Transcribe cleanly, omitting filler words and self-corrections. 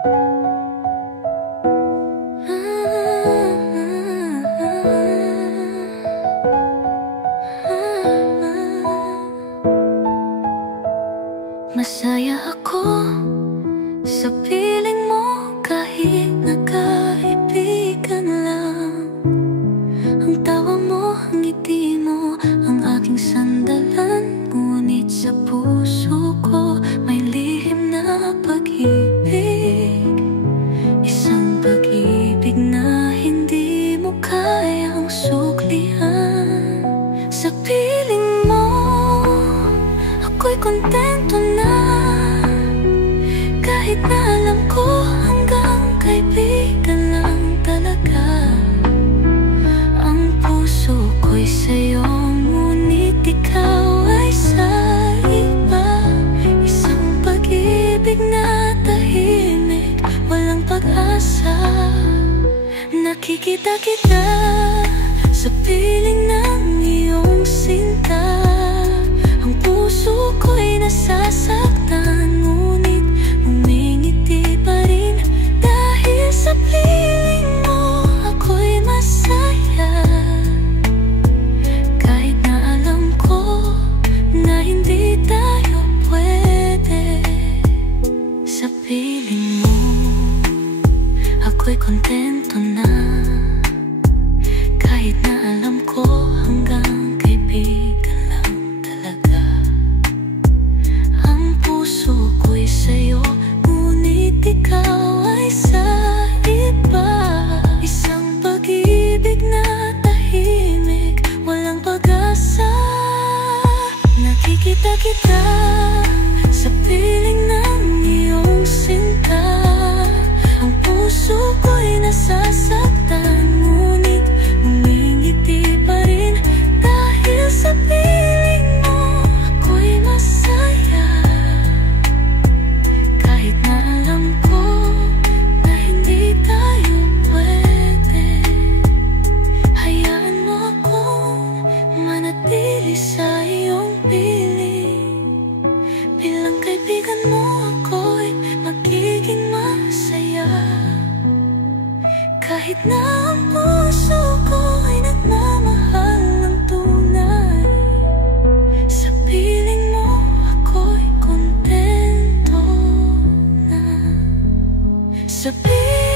Masaya ako sa piling mo kahit nagkaibigan lang. Ang tawa mo, ang ngiti mo, ang aking sandalan. Ngunit sa puso ko may lihim na pag-ibig. Isang pag-ibig na hindi mo kayang suklihan. Sa piling mo, ako'y kontento na. Kahit na alam ko hanggang kaibigan lang talaga. Ang puso ko'y sa'yo, ngunit ikaw ay sa iba. Isang pag-ibig na tahimik, walang pag-asa. Nakikita kita sa piling ng iyong sinta. Ang puso ko'y nasasaktan, ngunit umingiti pa rin. Dahil sa piling mo, ako'y masaya. Kahit na alam ko na hindi tayo pwede. Sa piling mo, ako'y kontento na. Kahit na alam ko hanggang kaibigan lang talaga. Ang puso ko'y sa'yo, ngunit ikaw ay sa iba. Isang pag-ibig na tahimik, walang pag-asa. Nakikita kita sa piling ng iyong sinta. Ang puso ko'y nasasaktan, ngunit umingiti pa rin. Dahil sa piling mo, ako'y masaya. Kahit na alam ko na hindi tayo pwede. Hayaan mo akong manatili sa iyong piling. Bilang kaibigan mo, ako'y magiging masaya. Kahit na ang puso ko ay nagmamahal ng tunay. Sa piling mo, ako'y kontento na. Sa piling